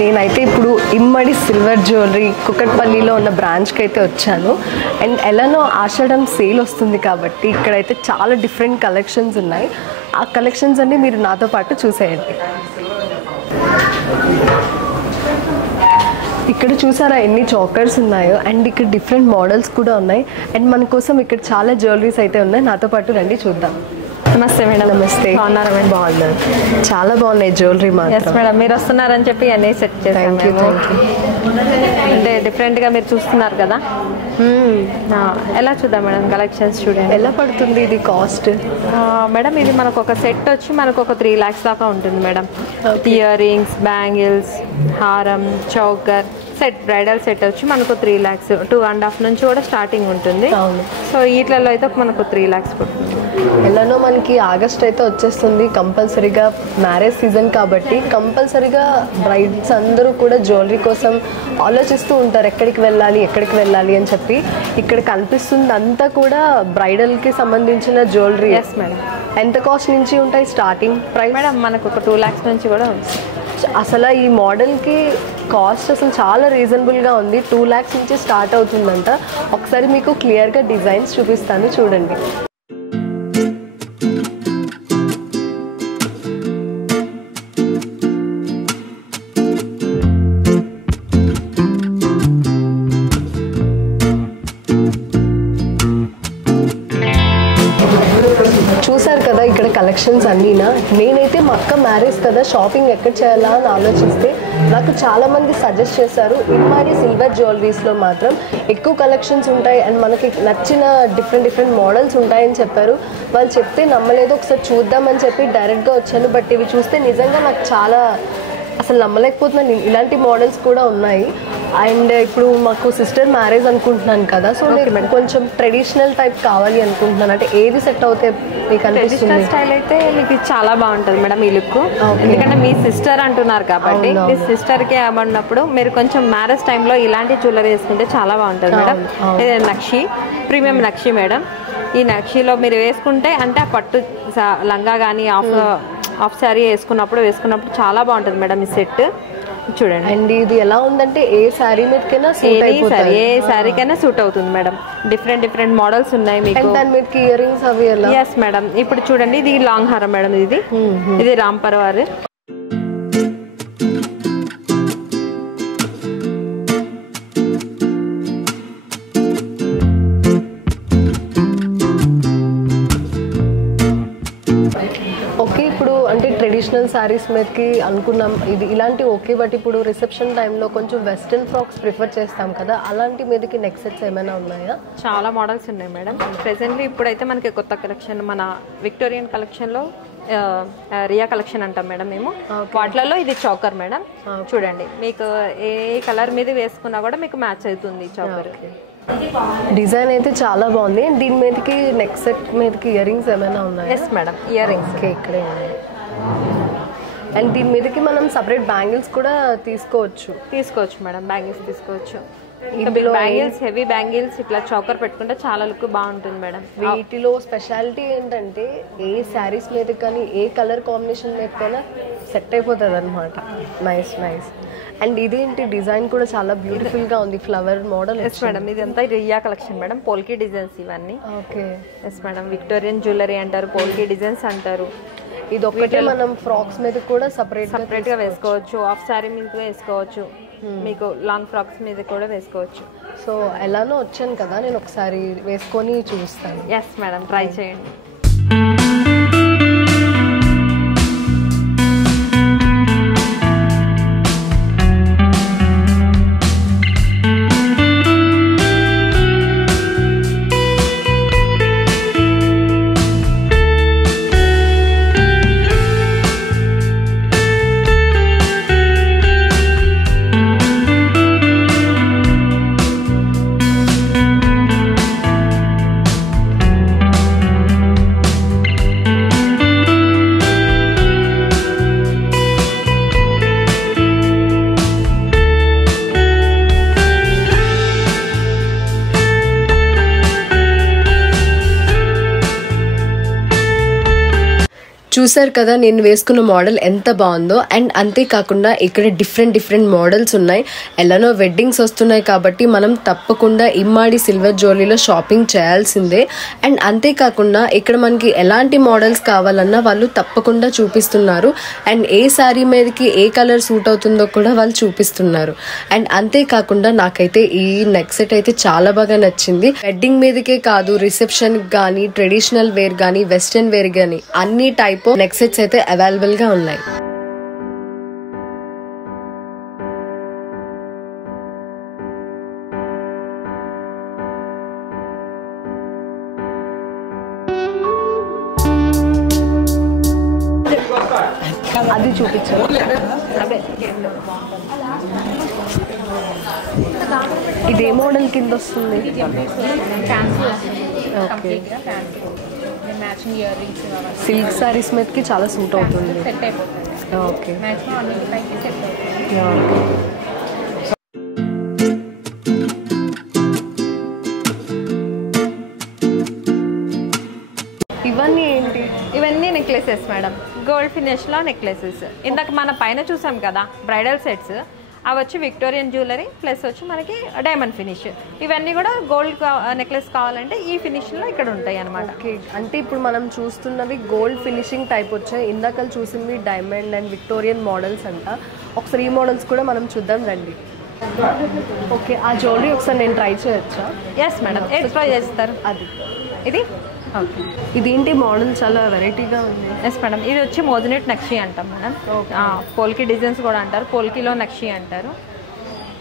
నేనైతే ఇప్పుడు ఇమ్మడి silver jewellery కుకట్పల్లిలో ఉన్న బ్రాంచ్కి అయితే వచ్చాను. అండ్ ఎలానో ఆషాఢం సేల్ వస్తుంది కాబట్టి ఇక్కడైతే చాలా డిఫరెంట్ కలెక్షన్స్ ఉన్నాయి. ఆ కలెక్షన్స్ అన్నీ మీరు నాతో పాటు చూసేయండి. ఇక్కడ చూసారా ఎన్ని చాకర్స్ ఉన్నాయో, అండ్ ఇక్కడ డిఫరెంట్ మోడల్స్ కూడా ఉన్నాయి. అండ్ మన కోసం ఇక్కడ చాలా జ్యువెలరీస్ అయితే ఉన్నాయి. నాతో పాటు రండి చూద్దాం. నమస్తే మేడం. నమస్తే. బాగున్నారా మేడం? బాగున్నారు. చాలా బాగున్నాయి జ్యువెలరీ మాత్రం. మేడం మీరు వస్తున్నారని చెప్పి అన్నీ సెట్ చేసాం. అంటే డిఫరెంట్గా మీరు చూస్తున్నారు కదా, ఎలా చూద్దాం మేడం కలెక్షన్స్ చూడండి. ఎలా పడుతుంది ఇది కాస్ట్? మేడం ఇది మనకు ఒక సెట్ వచ్చి మనకు ఒక 3 lakhs దాకా ఉంటుంది మేడం. ఇయర్ రింగ్స్, బ్యాంగిల్స్, హారం, చౌకర్ సెట్, బ్రైడల్ సెట్ వచ్చి మనకు 3 lakhs, 2.5 నుంచి కూడా స్టార్టింగ్ ఉంటుంది. సో వీటిలలో అయితే మనకు 3 lakhs పడుతుంది. ఎలానో మనకి ఆగస్ట్ అయితే వచ్చేస్తుంది, కంపల్సరీగా మ్యారేజ్ సీజన్ కాబట్టి కంపల్సరీగా బ్రైడ్స్ అందరూ కూడా జ్యువెలరీ కోసం ఆలోచిస్తూ ఉంటారు, ఎక్కడికి వెళ్ళాలి అని చెప్పి. ఇక్కడ కనిపిస్తుంది అంతా కూడా బ్రైడల్కి సంబంధించిన జ్యువెలరీ. Yes madam. ఎంత కాస్ట్ నుంచి ఉంటాయి స్టార్టింగ్ ప్రైస్? మేడం మనకు ఒక 2 lakhs నుంచి కూడా ఉంది. అసలు ఈ మోడల్కి కాస్ట్ అసలు చాలా రీజనబుల్గా ఉంది. 2 lakhs నుంచి స్టార్ట్ అవుతుందంట. ఒకసారి మీకు క్లియర్గా డిజైన్స్ చూపిస్తాను, చూడండి. చూసారు కదా ఇక్కడ కలెక్షన్స్ అన్నీనా. నేనైతే మా అక్క మ్యారేజ్ కదా, షాపింగ్ ఎక్కడ చేయాలా అని ఆలోచిస్తే నాకు చాలామంది సజెస్ట్ చేశారు ఇమ్మాడి సిల్వర్ జ్యువెలరీస్లో మాత్రం ఎక్కువ కలెక్షన్స్ ఉంటాయి అండ్ మనకి నచ్చిన డిఫరెంట్ మోడల్స్ ఉంటాయని చెప్పారు. వాళ్ళు చెప్తే నమ్మలేదు, ఒకసారి చూద్దామని చెప్పి డైరెక్ట్గా వచ్చాను. బట్ ఇవి చూస్తే నిజంగా నాకు చాలా అసలు నమ్మలేకపోతున్నాను, ఇలాంటి మోడల్స్ కూడా ఉన్నాయి. అండ్ ఇప్పుడు మాకు సిస్టర్ మ్యారేజ్ అనుకుంటున్నాను కదా, సో నేను కొంచెం ట్రెడిషనల్ టైప్ కావాలి అనుకుంటున్నాను. అంటే ఏది సెట్ అవుతే మీకు అనిపిస్తుంది? స్టైల్ అయితే మీకు చాలా బాగుంటుంది మేడం ఈ లుక్. ఎందుకంటే మీ సిస్టర్ అంటున్నారు కాబట్టి మీ సిస్టర్కి అన్నప్పుడు మీరు కొంచెం మ్యారేజ్ టైంలో ఇలాంటి జ్యువెలరీ వేసుకుంటే చాలా బాగుంటుంది మేడం. ఇది నక్షి, ప్రీమియం నక్షి మేడం. ఈ నక్షిలో మీరు వేసుకుంటే అంటే ఆ పట్టు లంగా కానీ హాఫ్ శారీ వేసుకున్నప్పుడు చాలా బాగుంటుంది మేడం ఈ సెట్. చూడండి. అండ్ ఇది ఎలా ఉందంటే ఏ శారీ మీదకైనా ఏ శారీకైనా సూట్ అవుతుంది మేడం. డిఫరెంట్ మోడల్స్ ఉన్నాయి మీకు. దాని మీదకి ఇయర్ రింగ్స్ అవి ఎలా? Yes madam. ఇప్పుడు చూడండి ఇది లాంగ్ హారం మేడం. ఇది రాంపర్ వారి. ఓకే, ఇప్పుడు అంటే ట్రెడిషనల్ శారీస్ మీదకి అనుకున్నాం ఇది ఇలాంటి ఓకే. బట్ ఇప్పుడు రిసెప్షన్ టైంలో కొంచెం వెస్ట్రన్ ఫ్రాక్స్ ప్రిఫర్ చేస్తాం కదా, అలాంటి మీదకి నెక్ సెట్స్ ఏమైనా ఉన్నాయా? చాలా మోడల్స్ ఉన్నాయి మేడం. ప్రెసెంట్లీ ఇప్పుడైతే మనకి కొత్త కలెక్షన్ మన విక్టోరియన్ కలెక్షన్లో రియా కలెక్షన్ అంటాం మేడం మేము. వాటిలలో ఇది చౌకర్ మేడం. చూడండి మీకు ఏ కలర్ మీద వేసుకున్నా కూడా మీకు మ్యాచ్ అవుతుంది చౌకర్. డిజైన్ అయితే చాలా బాగుంది. దీని మీదకి నెక్ సెట్ మీదకి ఇయర్ రింగ్స్ ఏమైనా ఉన్నాయి? ఎస్ మేడం, ఇయర్ రింగ్స్ ఇక్కడే ఉన్నాయి. అండ్ దీని మీదకి మనం సపరేట్ బ్యాంగిల్స్ కూడా తీసుకోవచ్చు మేడం. బ్యాంగిల్స్ తీసుకోవచ్చు. బ్యాంగిల్స్, హెవీ బ్యాంగిల్స్ ఇట్లా చౌకర్ పెట్టుకుంటే చాలా లుక్ బాగుంటుంది మేడం. వీటిలో స్పెషాలిటీ ఏంటంటే ఏ శారీస్ మీద కానీ ఏ కలర్ కాంబినేషన్ మీదకైనా సెట్ అయిపోతుంది అనమాట. నైస్. అండ్ ఇదేంటి డిజైన్ కూడా చాలా బ్యూటిఫుల్ గా ఉంది, ఫ్లవర్ మోడల్. ఎస్ మేడం, ఇది అంతా Riya collection madam. Polki designs ఇవన్నీ. Okay. Yes madam, Victorian jewellery అంటారు, పోల్కి డిజైన్స్ అంటారు. ఇది ఒకటే మనం ఫ్రాక్స్ మీద కూడా సపరేట్ గా వేసుకోవచ్చు, హాఫ్ శారీ మీద వేసుకోవచ్చు, మీకు లాంగ్ ఫ్రాక్స్ మీద కూడా వేసుకోవచ్చు. సో ఎలానో వచ్చాను కదా, నేను ఒకసారి వేసుకొని చూస్తాను. ఎస్ మేడం, ట్రై చేయండి. చూసారు కదా నేను వేసుకున్న మోడల్ ఎంత బాగుందో. అండ్ అంతేకాకుండా ఇక్కడ డిఫరెంట్ మోడల్స్ ఉన్నాయి. ఎలానో వెడ్డింగ్స్ వస్తున్నాయి కాబట్టి మనం తప్పకుండా ఇమ్మాడి సిల్వర్ జ్యువెలరీలో షాపింగ్ చేయాల్సిందే. అండ్ అంతేకాకుండా ఇక్కడ మనకి ఎలాంటి మోడల్స్ కావాలన్నా వాళ్ళు తప్పకుండా చూపిస్తున్నారు. అండ్ ఏ శారీ మీదకి ఏ కలర్ సూట్ అవుతుందో కూడా వాళ్ళు చూపిస్తున్నారు. అండ్ అంతేకాకుండా నాకైతే ఈ నెక్ సెట్ అయితే చాలా బాగా నచ్చింది. వెడ్డింగ్ మీదకే కాదు, రిసెప్షన్ కానీ, ట్రెడిషనల్ వేర్ కానీ, వెస్టర్న్ వేర్ కానీ అన్ని టైప్ నెక్ సెట్స్ అయితే అవైలబుల్ గా ఉన్నాయి. అది చూపించారు. ఇదే మోడల్ కింద వస్తుంది. సిల్క్ సారీస్ మీదకి చాలా సూట్ అవుతుంది. ఓకే ఇవన్నీ ఏంటి? ఇవన్నీ నెక్లెసెస్ మేడం, గోల్డ్ ఫినిష్ లో నెక్లెసెస్. ఇందాక మన పైన చూసాం కదా బ్రైడల్ సెట్స్, అవి వచ్చి విక్టోరియన్ జ్యువెలరీ ప్లస్ వచ్చి మనకి డైమండ్ ఫినిష్. ఇవన్నీ కూడా గోల్డ్ నెక్లెస్ కావాలంటే ఈ ఫినిష్ లో ఇక్కడ ఉంటాయి అనమాట. అంటే ఇప్పుడు మనం చూస్తున్నవి గోల్డ్ ఫినిషింగ్ టైప్ వచ్చాయి. ఇందాక చూసింది డైమండ్ అండ్ విక్టోరియన్ మోడల్స్ అంట. ఒకసారి ఈ మోడల్స్ కూడా మనం చూద్దాం రండి. ఓకే, ఆ జ్యువెలరీ ఒకసారి నేను ట్రై చేయొచ్చా? ఎస్ మేడం, ట్రై చేస్తారు. అది ఇది ఓకే. ఇదేంటి మోడల్ చాలా వెరైటీగా ఉంది. ఎస్ మేడం, ఇది వచ్చి మోజనెట్ నక్షి అంటాం మేడం. పోల్కి డిజైన్స్ కూడా అంటారు, పోల్కిలో నక్షి అంటారు.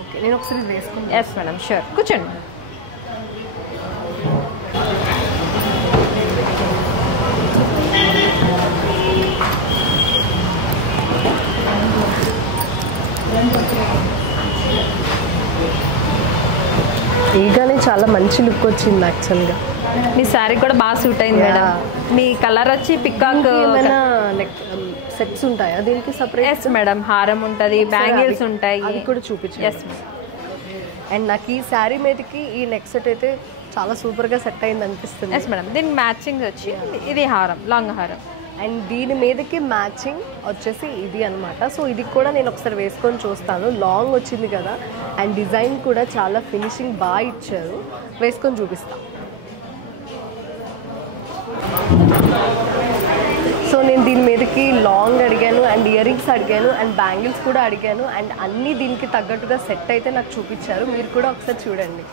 ఓకే, నేను ఒకసారి వేసుకుంటాను. ఎస్ మేడం, షూర్, కూర్చోండి. ఈగానే చాలా మంచి లుక్ వచ్చింది యాక్చువల్గా. మీ శారీ కూడా బాగా సూట్ అయింది మేడం. మీ కలర్ వచ్చి పికాక్. సెట్స్ ఉంటాయా దీనికి సపరేట్? ఎస్ మేడం, హారం ఉంటుంది, బ్యాంగిల్స్ ఉంటాయి, అవి కూడా చూపించండి. Yes madam. అండ్ నాకు ఈ శారీ మీదకి ఈ నెక్ సెట్ అయితే చాలా సూపర్గా సెట్ అయింది అనిపిస్తుంది. ఎస్ మేడం, దీనికి మ్యాచింగ్ వచ్చి ఇది హారం, లాంగ్ హారం. అండ్ దీని మీదకి మ్యాచింగ్ వచ్చేసి ఇది అనమాట. సో ఇది కూడా నేను ఒకసారి వేసుకొని చూస్తాను. లాంగ్ వచ్చింది కదా, అండ్ డిజైన్ కూడా చాలా ఫినిషింగ్ బాగా ఇచ్చారు. వేసుకొని చూపిస్తాను. సో నేను దీని మీదకి లాంగ్ అడిగాను, అండ్ ఇయర్ రింగ్స్ అడిగాను, అండ్ బ్యాంగిల్స్ కూడా అడిగాను. అండ్ అన్నీ దీనికి తగ్గట్టుగా సెట్ అయితే నాకు చూపించారు. మీరు కూడా ఒకసారి చూడండి.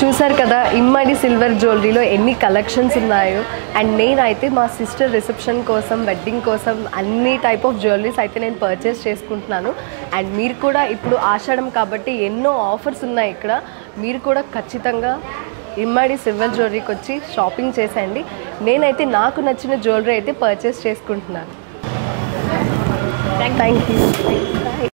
చూసారు కదా ఇమ్మడి సిల్వర్ జ్యువెలరీలో ఎన్ని కలెక్షన్స్ ఉన్నాయో. అండ్ నేనైతే మా సిస్టర్ రిసెప్షన్ కోసం, వెడ్డింగ్ కోసం అన్ని టైప్ ఆఫ్ జ్యువెలరీస్ అయితే నేను పర్చేస్ చేసుకుంటున్నాను. అండ్ మీరు కూడా ఇప్పుడు ఆషాఢం కాబట్టి ఎన్నో ఆఫర్స్ ఉన్నాయి ఇక్కడ. మీరు కూడా ఖచ్చితంగా ఇమ్మడి సిల్వర్ జ్యువెలరీకి వచ్చి షాపింగ్ చేసేయండి. నేనైతే నాకు నచ్చిన జ్యువెలరీ అయితే పర్చేస్ చేసుకుంటున్నాను. Thank you.